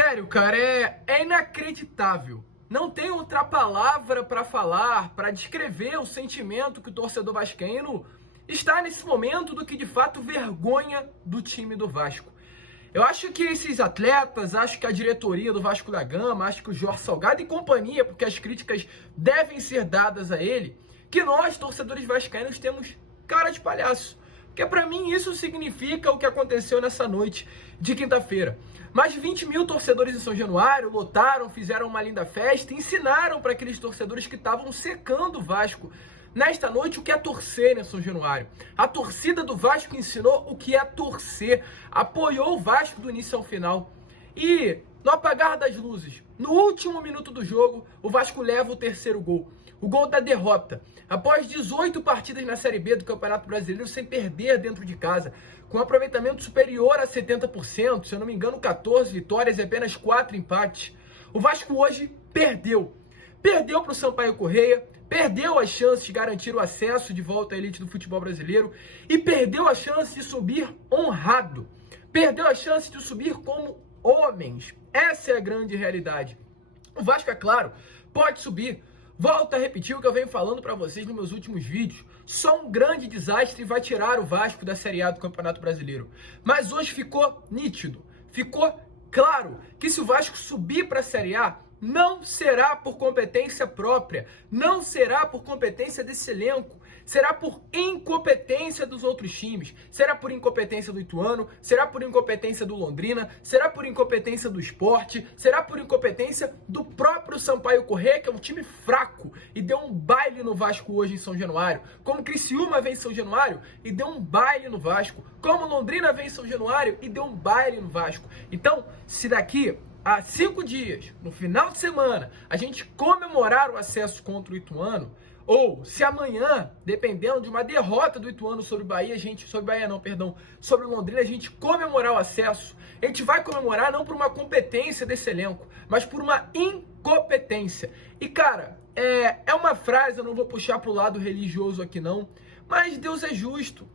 Sério, cara, é inacreditável. Não tem outra palavra para falar, para descrever o sentimento que o torcedor vascaíno está nesse momento do que de fato vergonha do time do Vasco. Eu acho que esses atletas, acho que a diretoria do Vasco da Gama, acho que o Jorge Salgado e companhia, porque as críticas devem ser dadas a ele, que nós, torcedores vascaínos, temos cara de palhaço. Porque para mim isso significa o que aconteceu nessa noite de quinta-feira. Mais de 20 mil torcedores em São Januário lotaram, fizeram uma linda festa, ensinaram para aqueles torcedores que estavam secando o Vasco nesta noite o que é torcer em São Januário. A torcida do Vasco ensinou o que é torcer, apoiou o Vasco do início ao final. E no apagar das luzes, no último minuto do jogo, o Vasco leva o terceiro gol. O gol da derrota. Após 18 partidas na Série B do Campeonato Brasileiro sem perder dentro de casa, com aproveitamento superior a 70%, se eu não me engano 14 vitórias e apenas 4 empates, o Vasco hoje perdeu. Perdeu para o Sampaio Corrêa, perdeu a chance de garantir o acesso de volta à elite do futebol brasileiro e perdeu a chance de subir honrado. Perdeu a chance de subir como homens. Essa é a grande realidade. O Vasco, é claro, pode subir. Volto a repetir o que eu venho falando para vocês nos meus últimos vídeos. Só um grande desastre vai tirar o Vasco da Série A do Campeonato Brasileiro. Mas hoje ficou nítido, ficou claro que se o Vasco subir para a Série A, não será por competência própria, não será por competência desse elenco, será por incompetência dos outros times, será por incompetência do Ituano, será por incompetência do Londrina, será por incompetência do Sport, será por incompetência do próprio Sampaio Corrêa, que é um time fraco e deu um baile no Vasco hoje em São Januário, como Criciúma vem em São Januário e deu um baile no Vasco, como Londrina vem em São Januário e deu um baile no Vasco. Então, se daqui há 5 dias, no final de semana, a gente comemorar o acesso contra o Ituano, ou se amanhã, dependendo de uma derrota do Ituano sobre o Bahia, sobre o Londrina, a gente comemorar o acesso, a gente vai comemorar não por uma competência desse elenco, mas por uma incompetência. E cara, é uma frase, eu não vou puxar pro lado religioso aqui não, mas Deus é justo.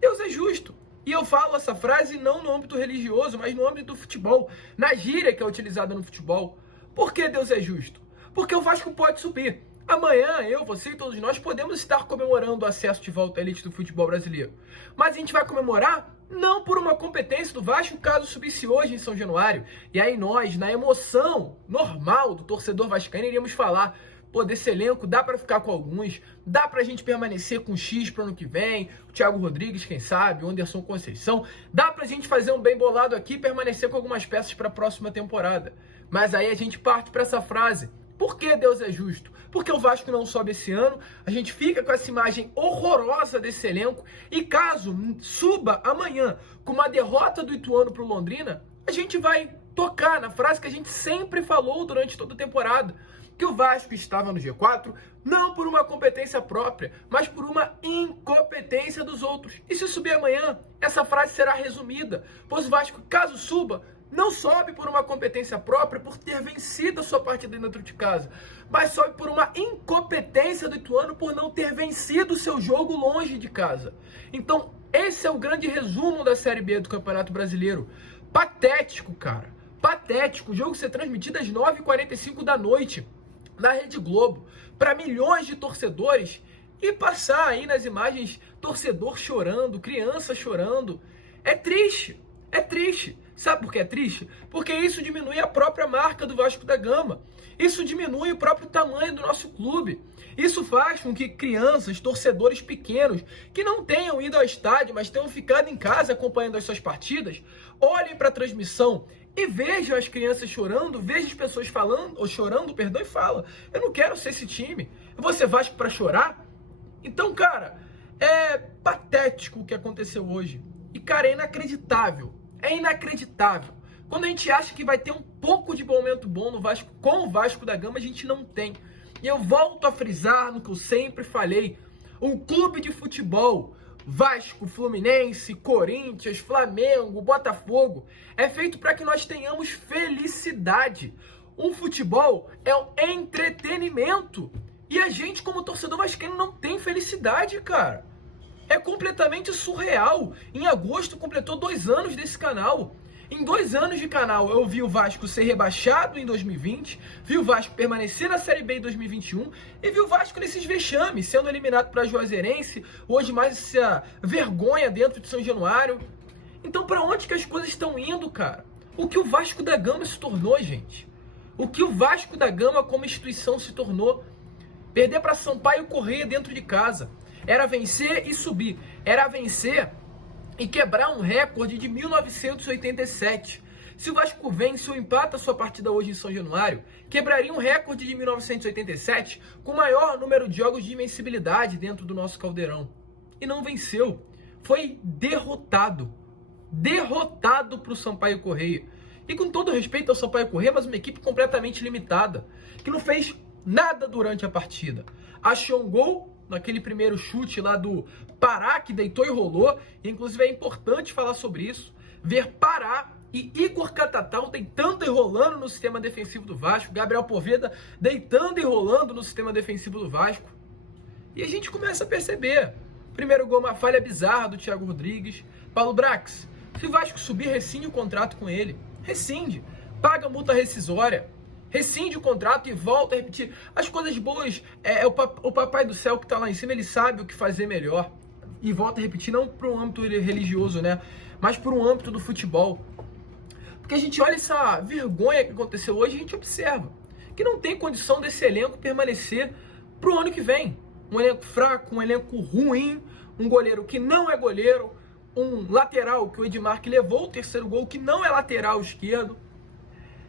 Deus é justo. E eu falo essa frase não no âmbito religioso, mas no âmbito do futebol, na gíria que é utilizada no futebol. Por que Deus é justo? Porque o Vasco pode subir. Amanhã, eu, você e todos nós podemos estar comemorando o acesso de volta à elite do futebol brasileiro. Mas a gente vai comemorar não por uma competência do Vasco, caso subisse hoje em São Januário. E aí nós, na emoção normal do torcedor vascaíno, iríamos falar: pô, desse elenco dá pra ficar com alguns, dá pra gente permanecer com X pro ano que vem, o Thiago Rodrigues, quem sabe, o Anderson Conceição, dá pra gente fazer um bem bolado aqui e permanecer com algumas peças pra próxima temporada. Mas aí a gente parte pra essa frase: por que Deus é justo? Porque o Vasco não sobe esse ano, a gente fica com essa imagem horrorosa desse elenco, e caso suba amanhã com uma derrota do Ituano pro Londrina, a gente vai tocar na frase que a gente sempre falou durante toda a temporada, que o Vasco estava no G4 não por uma competência própria, mas por uma incompetência dos outros. E se subir amanhã, essa frase será resumida, pois o Vasco, caso suba, não sobe por uma competência própria, por ter vencido a sua partida dentro de casa, mas sobe por uma incompetência do Ituano por não ter vencido o seu jogo longe de casa. Então, esse é o grande resumo da Série B do Campeonato Brasileiro. Patético, cara. Patético. O jogo ser transmitido às 9h45 da noite na Rede Globo, para milhões de torcedores, e passar aí nas imagens torcedor chorando, criança chorando. É triste, é triste. Sabe por que é triste? Porque isso diminui a própria marca do Vasco da Gama. Isso diminui o próprio tamanho do nosso clube. Isso faz com que crianças, torcedores pequenos, que não tenham ido ao estádio, mas tenham ficado em casa acompanhando as suas partidas, olhem para a transmissão e vejam as crianças chorando, vejam as pessoas falando, ou chorando, perdão, e falam: eu não quero ser esse time, eu vou ser Vasco para chorar. Então, cara, é patético o que aconteceu hoje. E, cara, é inacreditável. É inacreditável. Quando a gente acha que vai ter um pouco de momento bom no Vasco, com o Vasco da Gama, a gente não tem. E eu volto a frisar no que eu sempre falei: um clube de futebol, Vasco, Fluminense, Corinthians, Flamengo, Botafogo, é feito para que nós tenhamos felicidade. Um futebol é um entretenimento. E a gente, como torcedor vascaíno, não tem felicidade, cara. É completamente surreal. Em agosto completou 2 anos desse canal. Em 2 anos de canal, eu vi o Vasco ser rebaixado em 2020, vi o Vasco permanecer na Série B em 2021 e vi o Vasco nesses vexames, sendo eliminado para a Juazeirense, hoje mais essa vergonha dentro de São Januário. Então, para onde que as coisas estão indo, cara? O que o Vasco da Gama se tornou, gente? O que o Vasco da Gama como instituição se tornou? Perder para Sampaio Corrêa dentro de casa. Era vencer e subir. Era vencer e quebrar um recorde de 1987. Se o Vasco vence ou empata a sua partida hoje em São Januário, quebraria um recorde de 1987 com o maior número de jogos de invencibilidade dentro do nosso caldeirão. E não venceu. Foi derrotado. Derrotado para o Sampaio Corrêa. E com todo respeito ao Sampaio Corrêa, mas uma equipe completamente limitada, que não fez nada durante a partida. Achou um gol naquele primeiro chute lá do Pará, que deitou e rolou, e inclusive é importante falar sobre isso, ver Pará e Igor Catatal deitando e rolando no sistema defensivo do Vasco, Gabriel Poveda deitando e rolando no sistema defensivo do Vasco, e a gente começa a perceber, primeiro gol, uma falha bizarra do Thiago Rodrigues. Paulo Brax, se o Vasco subir, rescinde o contrato com ele, rescinde, paga a multa rescisória, rescinde o contrato e volta a repetir. As coisas boas, o papai do céu que está lá em cima, ele sabe o que fazer melhor. E volta a repetir, não para um âmbito religioso, né? Mas para um âmbito do futebol. Porque a gente olha essa vergonha que aconteceu hoje e a gente observa que não tem condição desse elenco permanecer para o ano que vem. Um elenco fraco, um elenco ruim, um goleiro que não é goleiro, um lateral que o Edmar que levou o terceiro gol, que não é lateral esquerdo.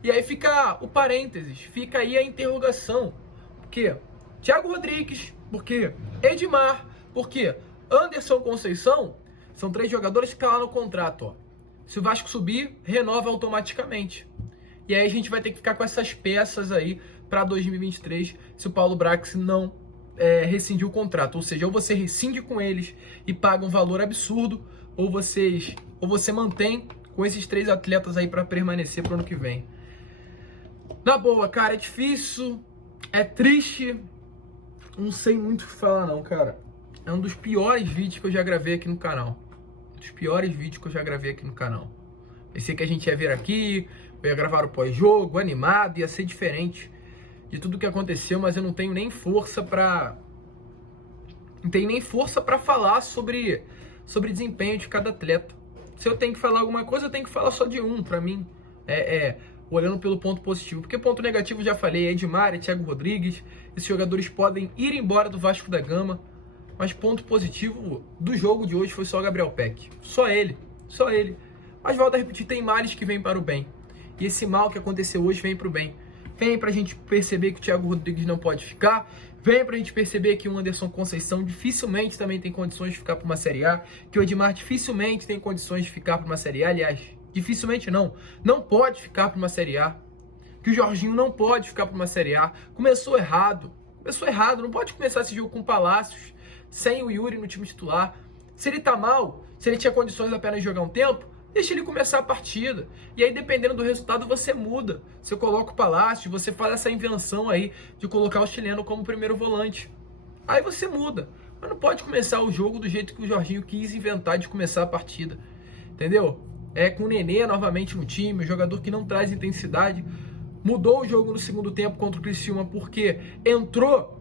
E aí fica o parênteses, fica aí a interrogação. Por quê? Thiago Rodrigues, por quê? Edmar, por quê? Anderson Conceição, são 3 jogadores que estão lá no contrato. Ó. Se o Vasco subir, renova automaticamente. E aí a gente vai ter que ficar com essas peças aí para 2023, se o Paulo Brax não rescindir o contrato. Ou seja, ou você rescinde com eles e paga um valor absurdo, ou você mantém com esses 3 atletas aí para permanecer para o ano que vem. Na boa, cara, é difícil, é triste, não sei muito o que falar não, cara. É um dos piores vídeos que eu já gravei aqui no canal. Pensei que a gente ia vir aqui, eu ia gravar o pós-jogo, animado, ia ser diferente de tudo que aconteceu, mas eu não tenho nem força pra... Não tenho nem força pra falar sobre desempenho de cada atleta. Se eu tenho que falar alguma coisa, eu tenho que falar só de um, pra mim. Olhando pelo ponto positivo. Porque ponto negativo, já falei, Edmar, Thiago Rodrigues, esses jogadores podem ir embora do Vasco da Gama, mas ponto positivo do jogo de hoje foi só o Gabriel Peck. Só ele. Mas volto a repetir, tem males que vêm para o bem. E esse mal que aconteceu hoje vem para o bem. Vem pra gente perceber que o Thiago Rodrigues não pode ficar, vem pra gente perceber que o Anderson Conceição dificilmente também tem condições de ficar para uma Série A, que o Edmar dificilmente tem condições de ficar para uma Série A, aliás, dificilmente não pode ficar para uma Série A, que o Jorginho não pode ficar para uma Série A. Começou errado, não pode começar esse jogo com Palácios, sem o Yuri no time titular. Se ele tá mal, se ele tinha condições apenas de jogar um tempo, deixa ele começar a partida. E aí, dependendo do resultado, você muda. Você coloca o Palácio, você faz essa invenção aí de colocar o chileno como primeiro volante. Aí você muda. Mas não pode começar o jogo do jeito que o Jorginho quis inventar de começar a partida. Entendeu? Com o Nenê novamente no time, um jogador que não traz intensidade. Mudou o jogo no segundo tempo contra o Criciúma porque entrou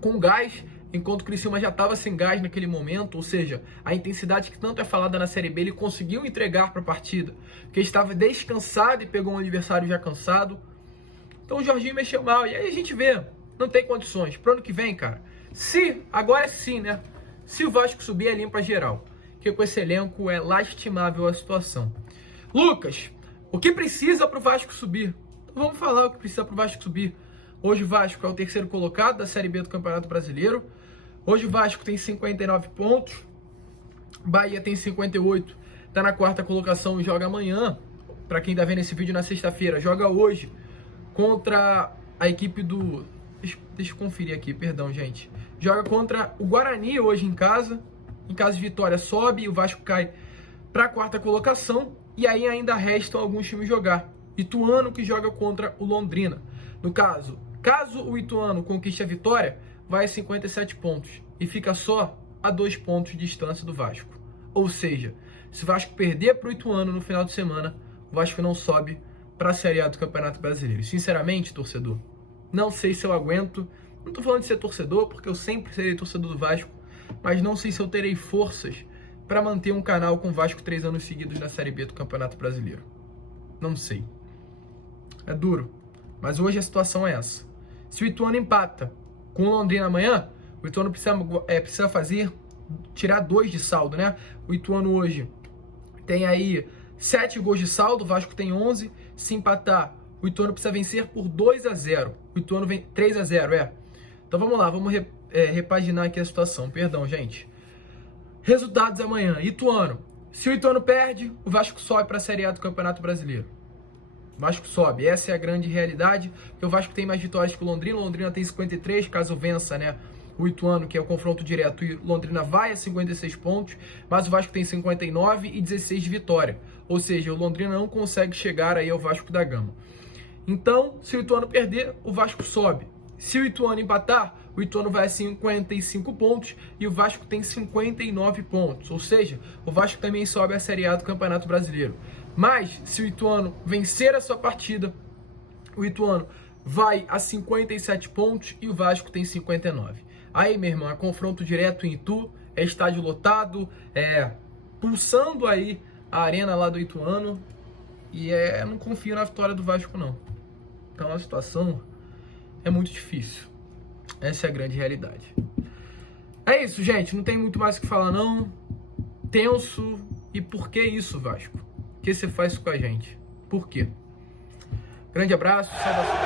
com gás, enquanto o Criciúma já estava sem gás naquele momento, ou seja, a intensidade que tanto é falada na Série B, ele conseguiu entregar para a partida, porque estava descansado e pegou um adversário já cansado. Então o Jorginho mexeu mal, e aí a gente vê, não tem condições. Pro ano que vem, cara, agora sim, né? Se o Vasco subir, é limpa geral, porque com esse elenco é lastimável a situação. Lucas, o que precisa pro Vasco subir? Então vamos falar o que precisa pro Vasco subir. Hoje o Vasco é o terceiro colocado da Série B do Campeonato Brasileiro. Hoje o Vasco tem 59 pontos. Bahia tem 58. Tá na 4ª colocação e joga amanhã. Para quem tá vendo esse vídeo na sexta-feira, joga hoje contra a equipe do... Deixa eu conferir aqui, perdão, gente. Joga contra o Guarani hoje em casa. Em caso de vitória, sobe e o Vasco cai para a 4ª colocação. E aí ainda restam alguns times jogar. Ituano, que joga contra o Londrina. No caso o Ituano conquiste a vitória, vai a 57 pontos e fica só a 2 pontos de distância do Vasco. Ou seja, se o Vasco perder para o Ituano no final de semana, o Vasco não sobe para a Série A do Campeonato Brasileiro. Sinceramente, torcedor, não sei se eu aguento. Não tô falando de ser torcedor, porque eu sempre serei torcedor do Vasco, mas não sei se eu terei forças para manter um canal com o Vasco 3 anos seguidos na Série B do Campeonato Brasileiro. Não sei. É duro, mas hoje a situação é essa. Se o Ituano empata com o Londrina amanhã, o Ituano precisa tirar 2 de saldo, né? O Ituano hoje tem aí 7 gols de saldo, o Vasco tem 11. Se empatar, o Ituano precisa vencer por 2-0. O Ituano vem 3-0, Então vamos lá, vamos repaginar aqui a situação. Perdão, gente. Resultados amanhã. Ituano. Se o Ituano perde, o Vasco sobe para a Série A do Campeonato Brasileiro. O Vasco sobe. Essa é a grande realidade. Porque o Vasco tem mais vitórias que o Londrina. O Londrina tem 53, caso vença, né? O Ituano, que é o confronto direto, e Londrina vai a 56 pontos, mas o Vasco tem 59 e 16 de vitória. Ou seja, o Londrina não consegue chegar aí ao Vasco da Gama. Então, se o Ituano perder, o Vasco sobe. Se o Ituano empatar, o Ituano vai a 55 pontos e o Vasco tem 59 pontos. Ou seja, o Vasco também sobe a Série A do Campeonato Brasileiro. Mas, se o Ituano vencer a sua partida, o Ituano vai a 57 pontos e o Vasco tem 59. Aí, meu irmão, é confronto direto em Itu, é estádio lotado, pulsando aí a arena lá do Ituano, e não confio na vitória do Vasco, não. Então a situação é muito difícil. Essa é a grande realidade. É isso, gente, não tem muito mais o que falar, não. Tenso. E por que isso, Vasco? O que você faz com a gente? Por quê? Grande abraço, saudações.